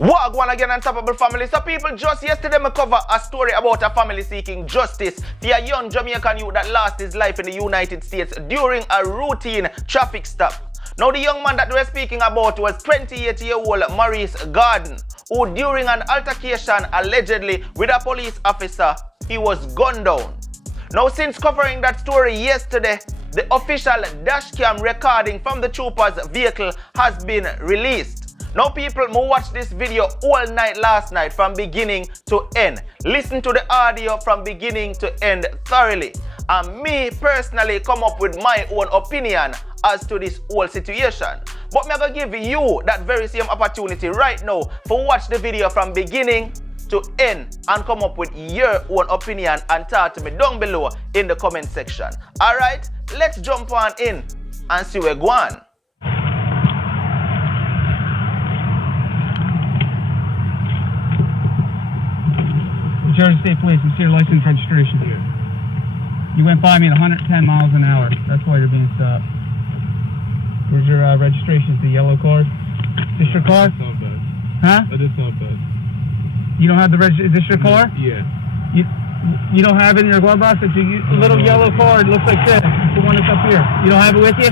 Wagwan again, unstoppable family. So people, just yesterday me cover a story about a family seeking justice for a young Jamaican youth that lost his life in the United States during a routine traffic stop. Now the young man that we're speaking about was 28-year-old Maurice Garden, who during an altercation allegedly with a police officer, he was gunned down. Now since covering that story yesterday, the official dashcam recording from the trooper's vehicle has been released. Now people, me watch this video all night last night from beginning to end. Listen to the audio from beginning to end thoroughly. And me personally come up with my own opinion as to this whole situation. But me gonna give you that very same opportunity right now for watch the video from beginning to end and come up with your own opinion and talk to me down below in the comment section. Alright, let's jump on in and see where go on. Jersey State Police, it's your license registration. Yeah. You went by me at 110 miles an hour. That's why you're being stopped. Where's your registration? The yellow card? Is this your car? That's not bad. Huh? That is not bad. You don't have the registration? Is this your car? Yeah. You don't have it in your glove box? It's a little yellow card. Looks like this. It's the one that's up here. You don't have it with you?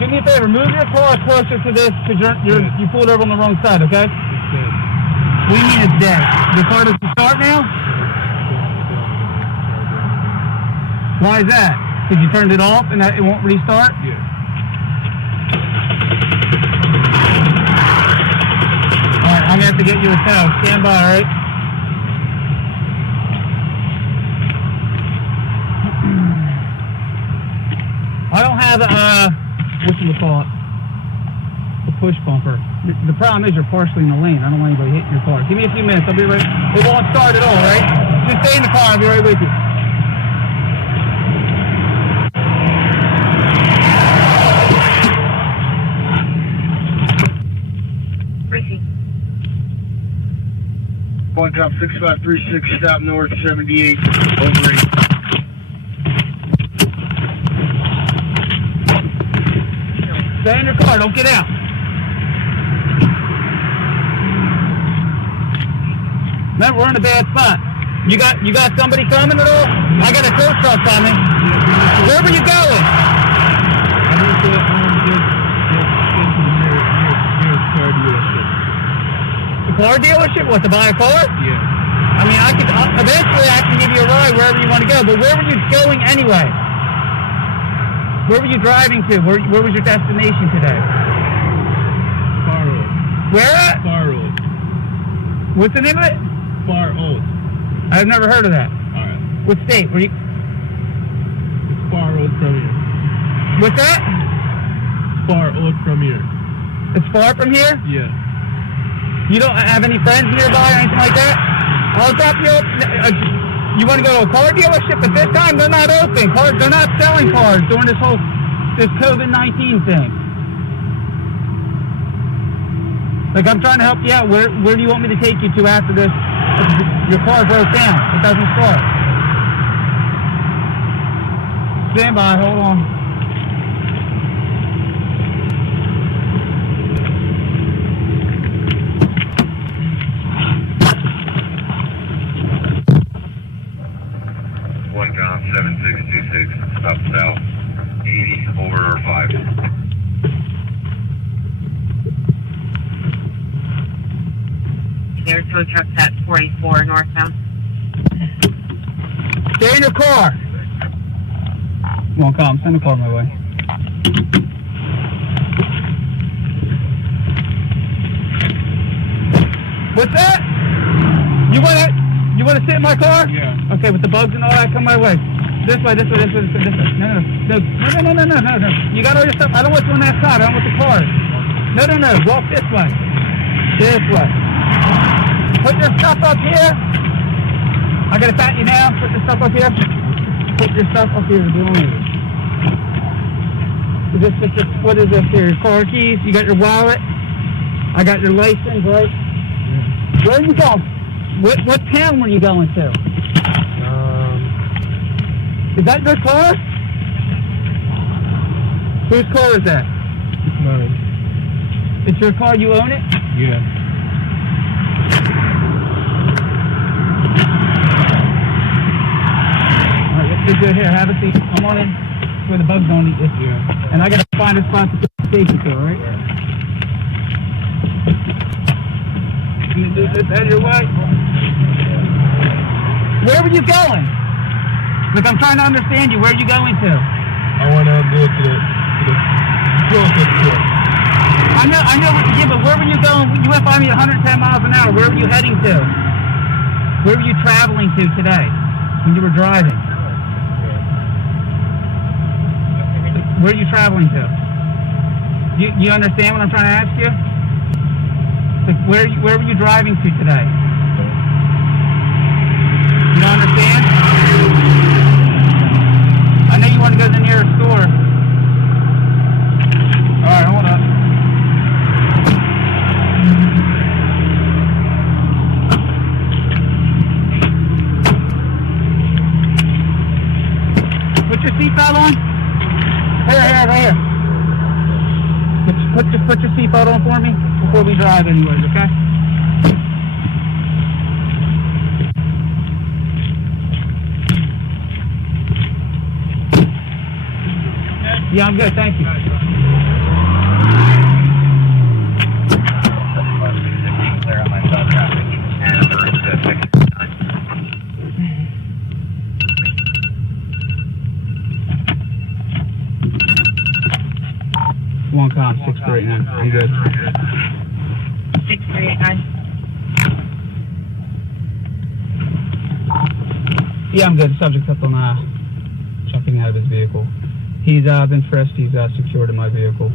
Do me a favor. Move your car closer to this because you pulled over on the wrong side, okay? It's dead. What do you mean it's dead? The car doesn't start now? Why is that? Because you turned it off and it won't restart? Yeah. Alright, I'm going to have to get you a tow. Stand by, alright? I don't have whatchamacallit? A push bumper. The problem is you're partially in the lane. I don't want anybody hitting your car. Give me a few minutes. I'll be right. It won't start at all, right? Just stay in the car. I'll be right with you. One drop 6536, stop north 78, over 8. Stay in your car, don't get out. Remember, we're in a bad spot. You got somebody coming at all? I got a tow truck coming. Where were you going? I need to get to the nearest car dealership. The car dealership? What, to buy a car? Yeah. I mean, eventually I can give you a ride wherever you want to go, but where were you going anyway? Where were you driving to? Where was your destination today? Far Road. Where at? Far Road. What's the name of it? Far Road. I've never heard of that. Alright. What state? Were you? It's Far Road from here. What's that? Far Road from here. It's far from here? Yeah. You don't have any friends nearby or anything like that? I'll drop you up. You want to go to a car dealership? At this time, they're not open. They're not selling cars during this COVID-19 thing. Like, I'm trying to help you out. Where do you want me to take you to after this? Your car broke down. It doesn't start. Stand by. Hold on. One John 7626, stop south 80, over 5. There's tow trucks at 44 northbound. Stay in your car. Come on, Colin. Send the car my way. What's that? You want to sit in my car? Yeah. Okay, with the bugs and all that, come my way. This way. No. You got all your stuff. I don't want you on that side. I don't want the cars. No. Walk this way. This way. Put your stuff up here. I gotta pat you now. Put your stuff up here. Put your stuff up here. What is this here? Your car keys. You got your wallet. I got your license, right? Yeah. Where are you going? What town were you going to? Is that your car? Whose car is that? It's mine. It's your car, you own it? Yeah. good. Here, have a seat. I'm on in where the bugs don't eat this. Yeah. And I gotta find a spot to put the safety to, alright? Can you do this out of your way? Where were you going? Look, I'm trying to understand you. Where are you going to? I want to go to the closest store. I know, yeah, but where were you going? You went by me at 110 miles an hour. Where were you heading to? Where were you traveling to today when you were driving? Where are you traveling to? You understand what I'm trying to ask you? Like, where were you driving to today? You don't understand? I know you want to go to the nearest store. Alright, hold up. Put your seatbelt on. Here. Just put your seatbelt on for me before we drive anyways, okay? Yeah, I'm good, thank you. Clear on my south traffic and we're into 69. One cop, 6389. I'm good. 6389. Yeah, I'm good. The subject kept on jumping out of his vehicle. He's been frisked. He's secured in my vehicle.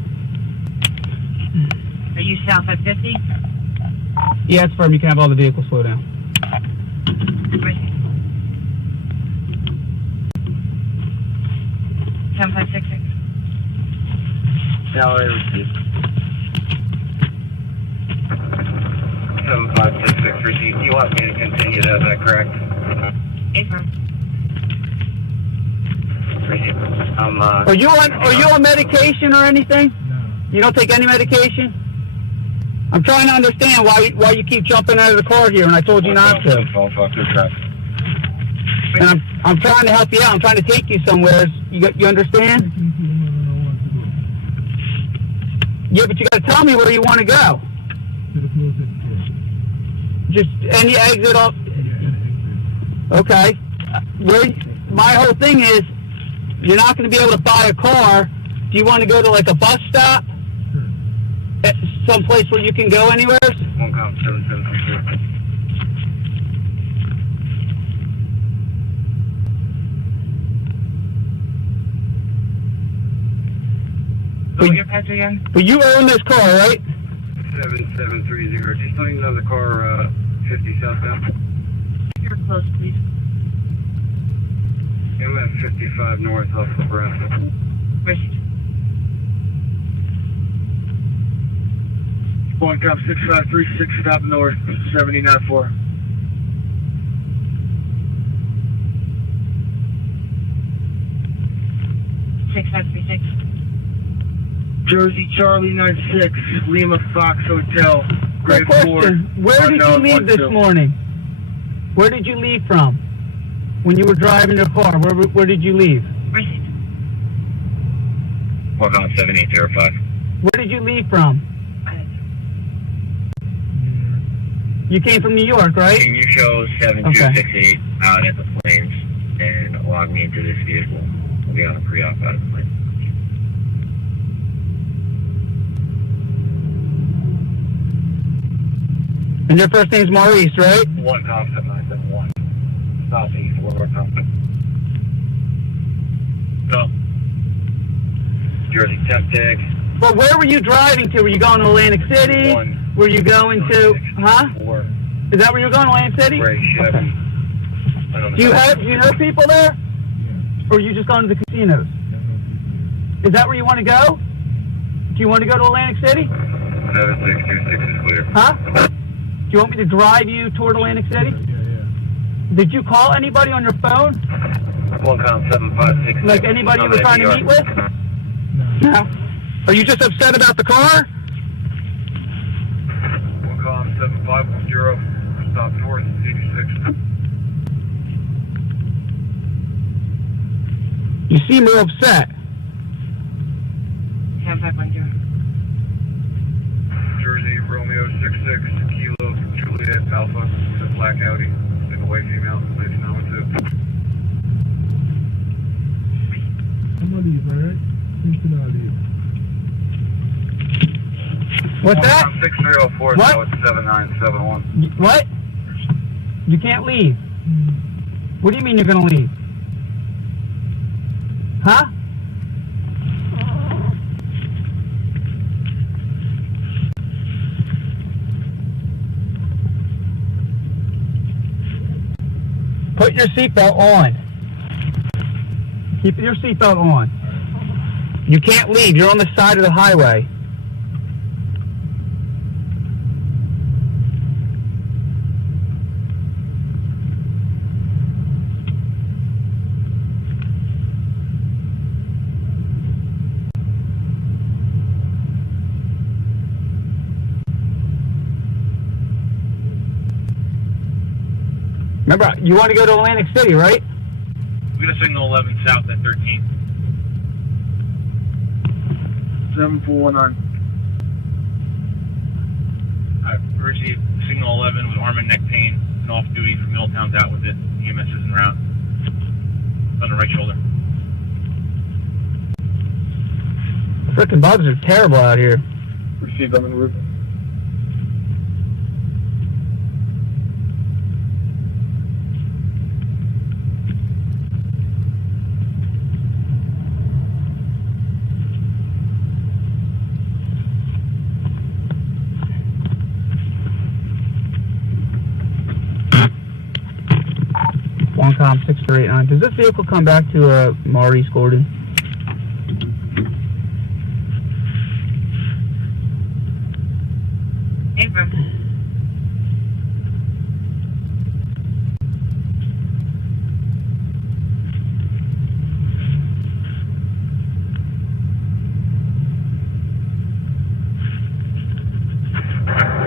Are you south at 50? Yeah, it's firm. You can have all the vehicles slow down. 10566. Salary received. 7566 received. You want me to continue that, is that correct? Affirm. Received. Are you on medication or anything? No. You don't take any medication? I'm trying to understand why you keep jumping out of the car here, and I told you not to. And I'm trying to help you out. I'm trying to take you somewhere. You understand? Yeah, but you got to tell me where you want to go. To the closest store. Just any exit off. Yeah, an exit. Okay. My whole thing is, you're not going to be able to buy a car. Do you want to go to like a bus stop? Sure. Someplace where you can go anywhere? 17766. What was your patch again? But you own this car, right? 7730. Just letting you know the car 50 southbound. You're close, please. I'm at 55 north off Nebraska. Received. One cop 6536, stop north 79-4. Six 6536. Jersey Charlie 96, Lima Fox Hotel, Quick grade 4. question. Where did you leave this morning? Where did you leave from? When you were driving your car, where did you leave? Received. One on 7805. Where did you leave from? You came from New York, right? Can you show 7268 out at the plains and log me into this vehicle? We'll be on a pre-op out of the plains. And your first name's Maurice, right? One cop 7971. Southeast, Lower Compton. Go. Jersey Tech. But where were you driving to? Were you going to Atlantic City? Were you going to, huh? Is that where you're going, Atlantic City? Gray Chevy. Do you know people there? Yeah. Or are you just going to the casinos? Is that where you want to go? Do you want to go to Atlantic City? 7626 is clear. Huh? Do you want me to drive you toward Atlantic City? Yeah. Did you call anybody on your phone? One count 756. Like anybody you were trying to meet with? No. Are you just upset about the car? One count 7510. Stop north 86. seem real upset. 10510. Jersey, Romeo 66, Kilo, Juliet, Alpha, the black Audi, single white female, 1992. I'm gonna leave, alright? I'm gonna leave. What's that? 6304, What? so it's 7971. What? You can't leave. What do you mean you're gonna leave? Huh? Put your seatbelt on. Keep your seatbelt on. You can't leave. You're on the side of the highway. Remember, you want to go to Atlantic City, right? We got a signal 11 south at 13. 7419. I received signal 11 with arm and neck pain and off duty from Middletown's out with it. EMS isn't around. It's on the right shoulder. Frickin' bugs are terrible out here. Received on the roof. Oncom 6389. Does this vehicle come back to Maurice Gordon? Abram.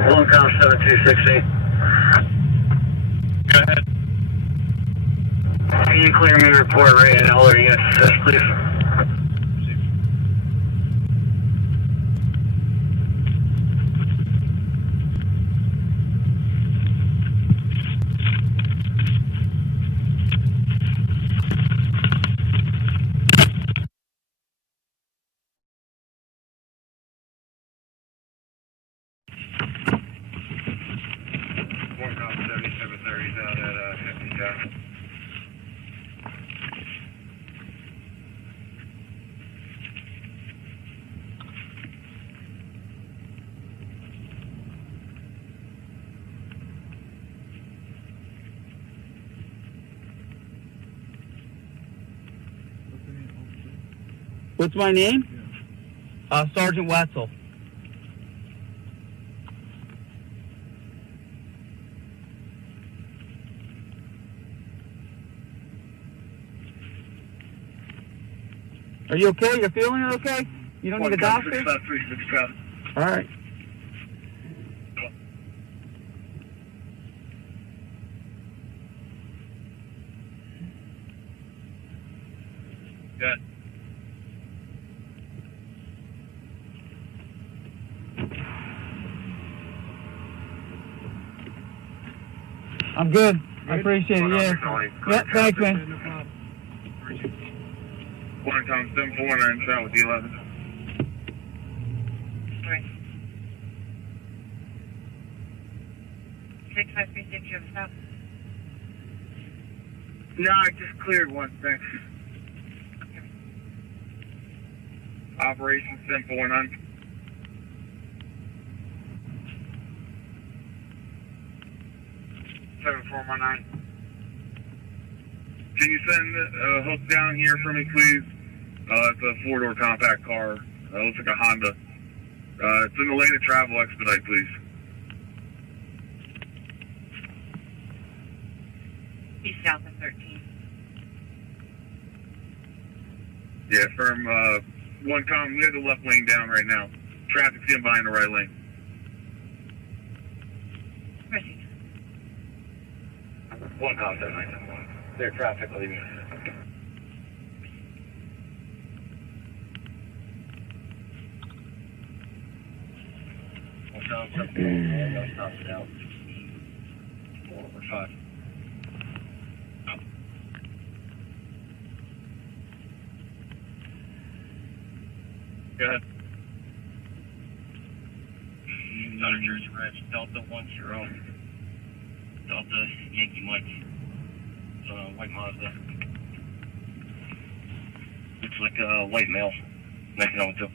Longcom 7268. Go ahead. Can you clear me to report rate and all our units assist, please? Longcom 7730 down at 50,000. What's my name? Sergeant Wetzel. Are you okay? You're feeling okay? You don't need a doctor? 6536 All right. Good. I'm good. I appreciate it, yeah. Yeah, thanks, man. Longcom 749 south with the 11. Sorry. 6536, you have a stop? No, I just cleared one, thanks. Operation 749. Can you send Hook down here for me, please? It's a four-door compact car. Looks like a Honda. It's in the lane of travel expedite, please. He's south of 13. Yeah, from one we have the left lane down right now. Traffic's getting by in the right lane. Proceed. One 791. Their traffic leaving. Go ahead. Nutter Jersey Reds, Delta 10, Delta Yankee Mike, white Mazda. Looks like a white male, 1902.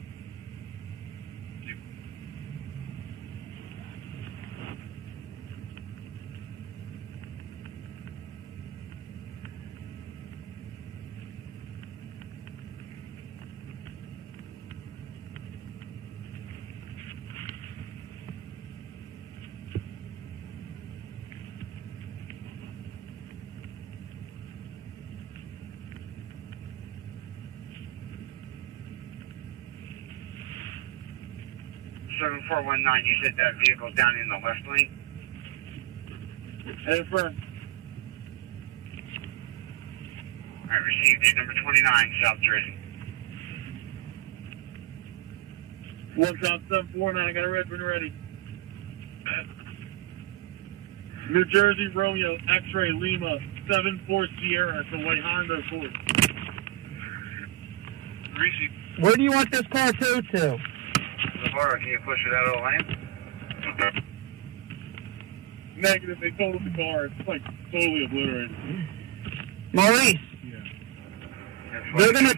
You said that vehicle's down in the left lane? Affirm. Alright, received it. Number 29, South Jersey. 1.749, I got a red one ready. New Jersey, Romeo, X-ray, Lima, 7-4 Sierra, it's a white Honda Accord. Received. Where do you want this car towed to? Laura, can you push it out of the lane? Negative, they totaled the car, it's like totally obliterated. Maurice, they're gonna.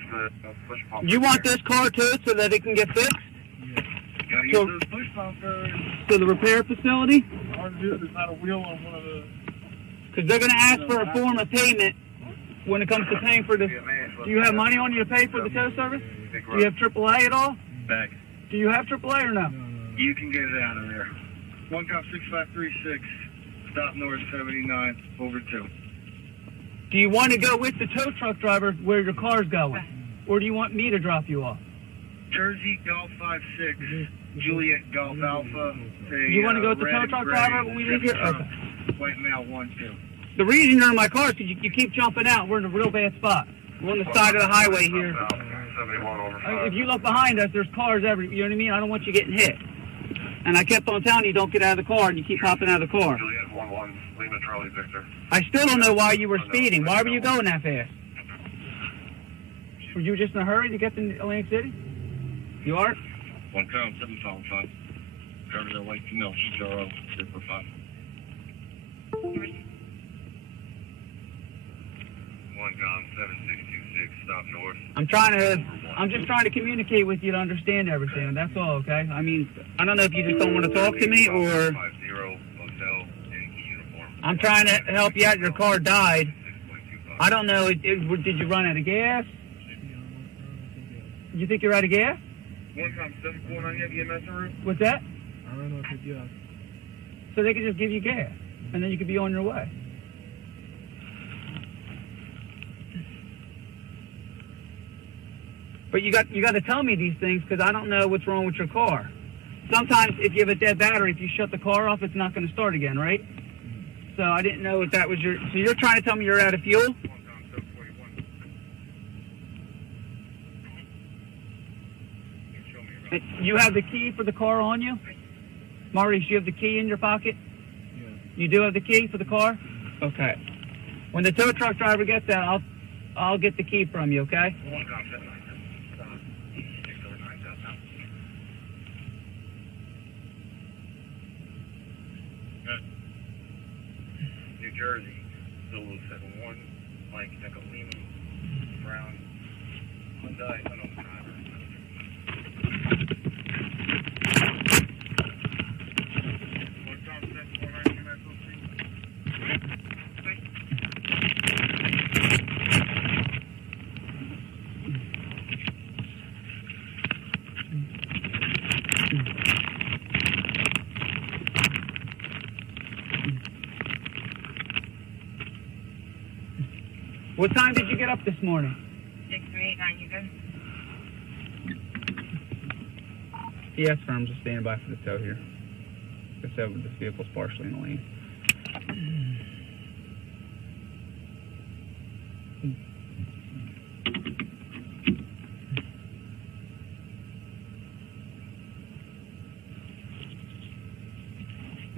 Push pump. You want this car towed so that it can get fixed Gotta use those push bumpers. to the repair facility? Hard to do, there's not a wheel on one of the... Because they're gonna ask for a form of payment when it comes to paying for this. Do you have money on you to pay for the tow service? Do you have AAA at all? Back. Do you have AAA or no? You can get it out of there. 1.6536, stop north 79, over 2. Do you want to go with the tow truck driver where your car's going? Or do you want me to drop you off? Jersey, Golf 56, Juliet, Golf Alpha. You want to go with the tow truck driver when we leave here? Okay. White male, 1-2. The reason you're in my car is because you keep jumping out. We're in a real bad spot. We're on the side of the highway here. 71 over 5. If you look behind us, there's cars everywhere. You know what I mean? I don't want you getting hit. And I kept on telling you, don't get out of the car, and you keep popping out of the car. Juliet 11, Lima Charlie Victor. I still don't know why you were speeding. Why were you going that fast? Were you just in a hurry to get to Atlantic City? You are? 1.755. Driver's a white female, GRO, 045. 1.7626, stop north. I'm just trying to communicate with you to understand everything. That's all, okay? I mean, I don't know if you just don't want to talk to me or... 50 hotel in uniform. I'm trying to help you out. Your car died. I don't know. Did you run out of gas? You think you're out of gas? 1.749, you have EMS en route? What's that? I don't know if it's yes. So they could just give you gas, and then you could be on your way. But you got to tell me these things because I don't know what's wrong with your car. Sometimes if you have a dead battery, if you shut the car off, it's not going to start again, right? So I didn't know if that was your... So you're trying to tell me you're out of fuel? You have the key for the car on you? Maurice, you have the key in your pocket? Yeah. You do have the key for the car? Okay. When the tow truck driver gets that, I'll get the key from you, okay? 1.79. New Jersey, Zulu 71, Mike Echo Lima, Brown, Hyundai, unknown driver. 1.749 What time did you get up this morning? 639, you good? Yes, firm, just standing by for the tow here. Like I said, this vehicle's partially in the lane.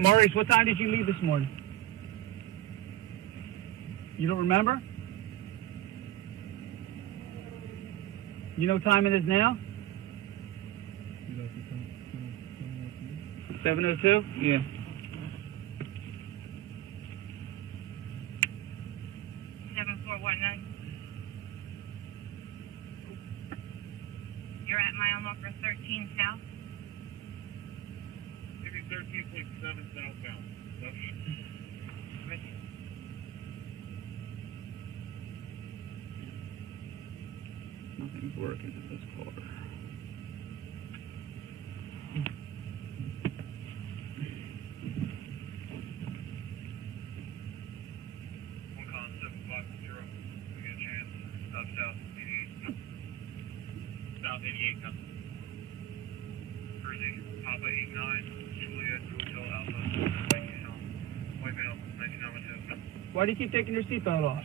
Maurice, what time did you leave this morning? You don't remember? You know what time it is now? 7:02? Yeah. You're at mile marker 13 south. Maybe 13.7 southbound. Nothing's working in this car. South 88 coming. Cruising. Papa 89, Juliet, Hotel Alpha, 19, white male, 1992. Why do you keep taking your seatbelt off?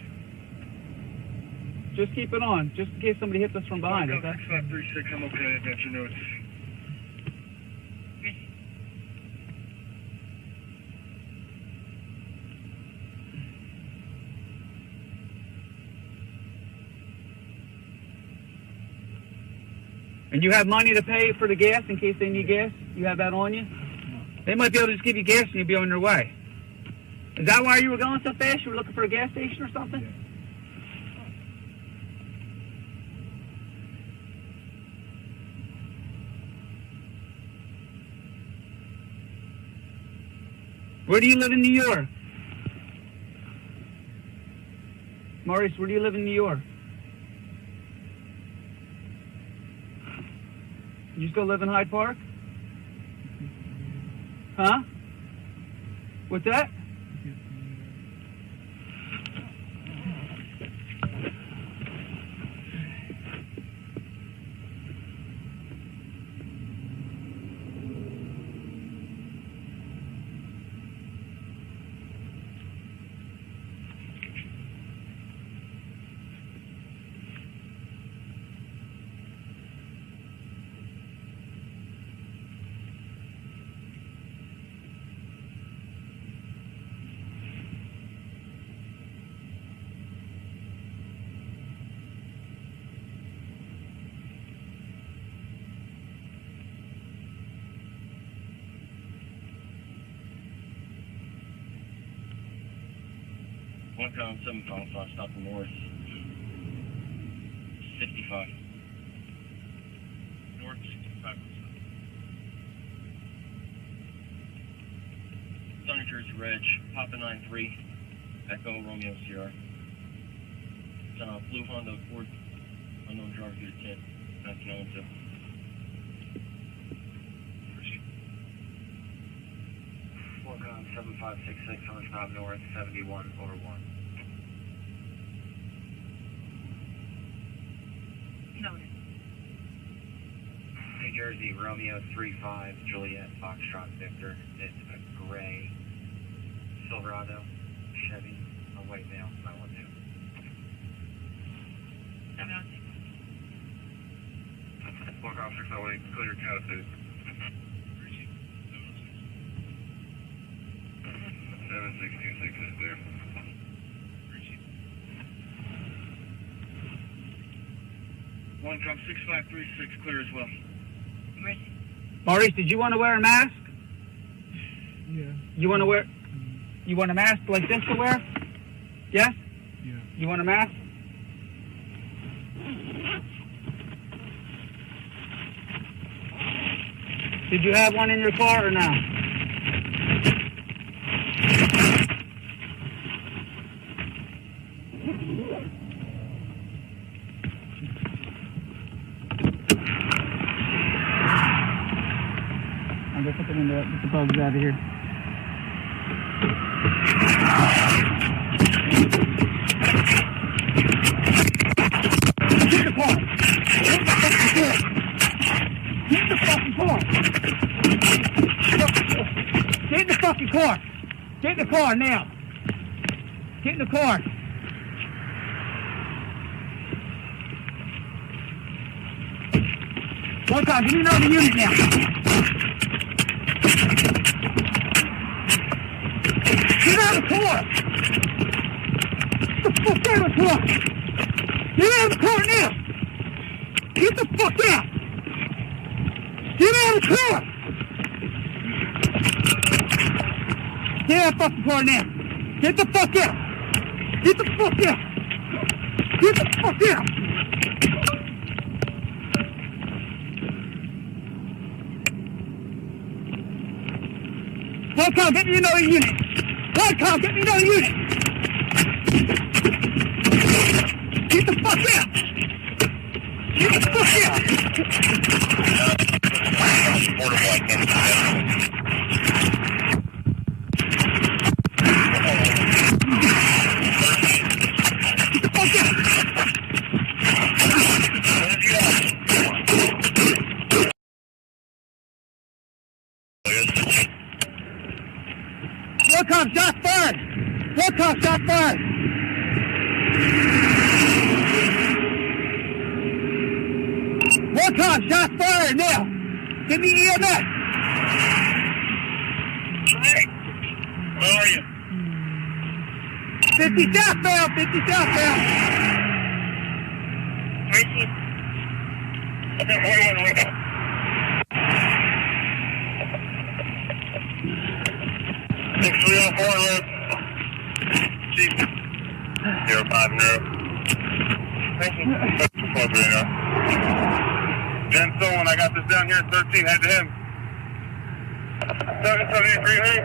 Just keep it on, just in case somebody hits us from behind, okay? 6536, I'm okay. I got your notes. And you have money to pay for the gas in case they need gas? You have that on you? They might be able to just give you gas and you'll be on your way. Is that why you were going so fast? You were looking for a gas station or something? Yeah. Where do you live in New York? Maurice, where do you live in New York? You still live in Hyde Park? Huh? What's that? One pound, 755, stopping north. 65. North 65. Sunny Jersey Reg, Papa 93, Echo Romeo Sierra. It's a blue Honda Accord, unknown driver due to 10, 1902. One con 7566, 105 north, 71 over 1. Noted. New Jersey, Romeo 35, Juliet, Foxtrot, Victor. It's a gray Silverado, Chevy, a white male, 912. 706. One con 608, clear Cashapp. 7626 is there. One com 6536, clear as well. Mercy. Maurice, did you want to wear a mask? Yeah. You want to wear... You want a mask like this to wear? Yes? Yeah. You want a mask? Did you have one in your car or no? I'm gonna put them in the get the bugs out of here. Get the car! Get the fucking car! Get in the fucking car! Get in the car now! Get in the car! One time, give me another unit now! out of the car! Get the fuck out of the car! Get out of the car now! Get the fuck out! Get out of the car! Get out of the fucking car now! Get the fuck out! Get the fuck out! Get the fuck out! One call, get me another unit! One call, get me another unit! Get the fuck out! Get the fuck out! Get the fuck out! One cop, shot fired! One cop, shot fired! One cop, shot fired now! Give me EMS! Hey, where are you? 50 southbound, 50 southbound! Okay, 41, wait. 6304 road. Chief. 050. Thank you. 430. Jen Solon, I got this down here at 13, head to him. 773, hey.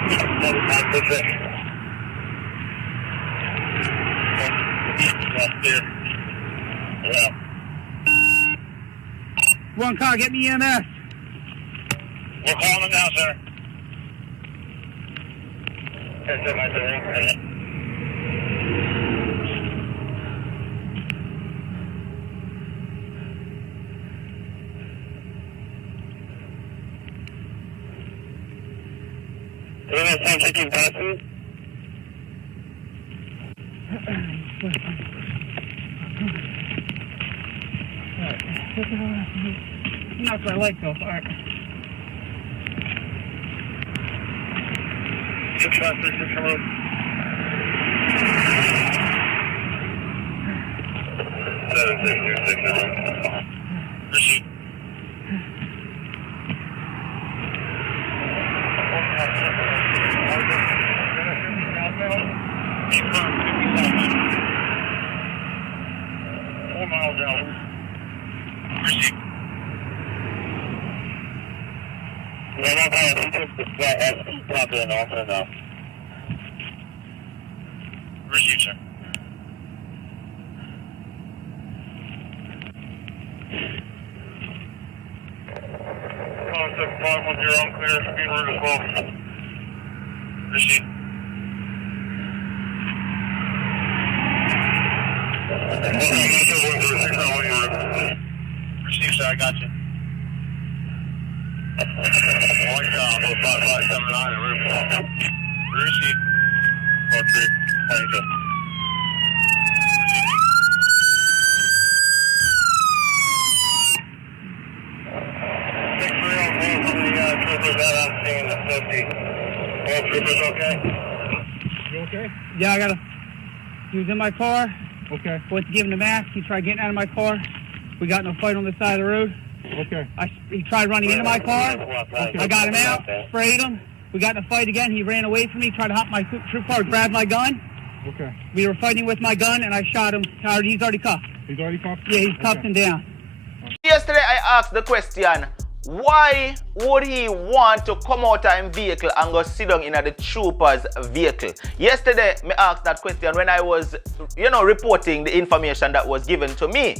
7566. Left there. Yeah. One car, get me EMS. We're calling him now, sir. Knocked my legs off, alright. 656, hello. 7626, hello. Proceed. Four miles out. Proceed. Receive, sir. Concept 510 unclear, speed route as well. Receive. Receive, sir, I got you. 5579 roof. Receive. 43. Thank you. Troopers okay? You okay? Yeah, I gotta. He was in my car. Okay. Went to give him the mask. He tried getting out of my car. We got in a fight on the side of the road. Okay. He tried running into my car. Okay. I got him out, sprayed him. We got in a fight again. He ran away from me, tried to hop my troop car, grabbed my gun. Okay. We were fighting with my gun, and I shot him. He's already cuffed. He's already cuffed? Yeah, he's cuffed and down. Yesterday I asked the question, why would he want to come out of his vehicle and go sit down in the trooper's vehicle? Yesterday, I asked that question when I was, reporting the information that was given to me.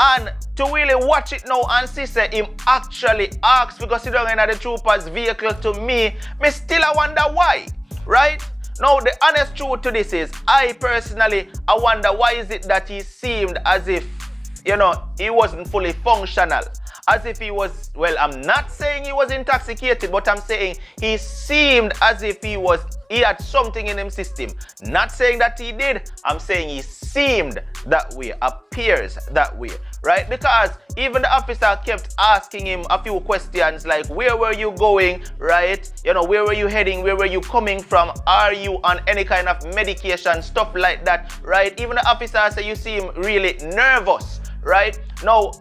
And to really watch it now and see say him actually asked to go sit down in the trooper's vehicle, to me still I wonder why, right? Now the honest truth to this is, I personally, I wonder why is it that he seemed as if, he wasn't fully functional. As if he was, well, I'm not saying he was intoxicated, but I'm saying he seemed as if he was he had something in his system. Not saying that he did, I'm saying he seemed that way, appears that way, right? Because even the officer kept asking him a few questions like, where were you going, right? You know, where were you heading? Where were you coming from? Are you on any kind of medication? Stuff like that, right? Even the officer said you seem really nervous, right? Now,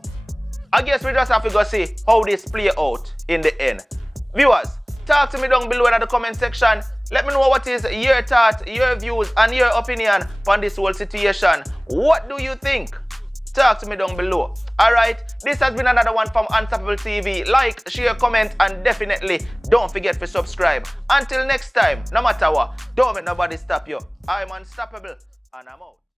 I guess we just have to go see how this play out in the end. Viewers, talk to me down below in the comment section. Let me know what is your thought, your views, and your opinion on this whole situation. What do you think? Talk to me down below. Alright, this has been another one from Unstoppable TV. Like, share, comment, and definitely don't forget to subscribe. Until next time, no matter what, don't let nobody stop you. I'm unstoppable, and I'm out.